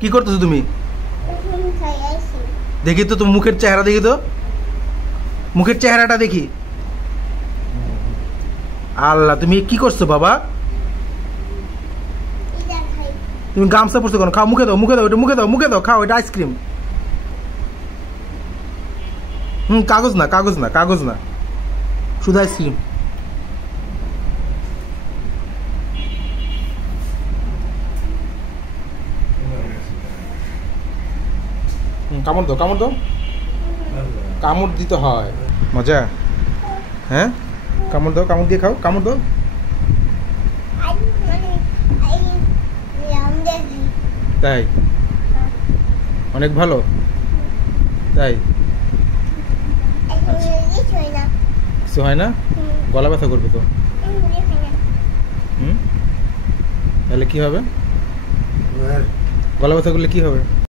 কি করতেছো তুমি? দেখি তো তুমি মুখের চেহারা দেখি তো, মুখের চেহারাটা দেখি। আল্লাহ, তুমি কি করছো বাবা? তুমি গামছা পরছো কেন? খাও, মুখে দাও, মুখে দাও, এটা মুখে দাও, মুখে দাও, খাও, এটা আইসক্রিম। কাগজ না, কাগজ না, কাগজ না, শুধু আইসক্রিম। কামড় দাও, কামড় দাও, কামড় দিতে হয়। মজা? হ্যাঁ, কামড় দাও, কামড় দিয়ে খাও, কামড় দাও। তাই? অনেক ভালো? তাই? কিছু হয় না? গলা ব্যথা করবে তো। তাহলে কি হবে? গলা ব্যথা করলে কি হবে?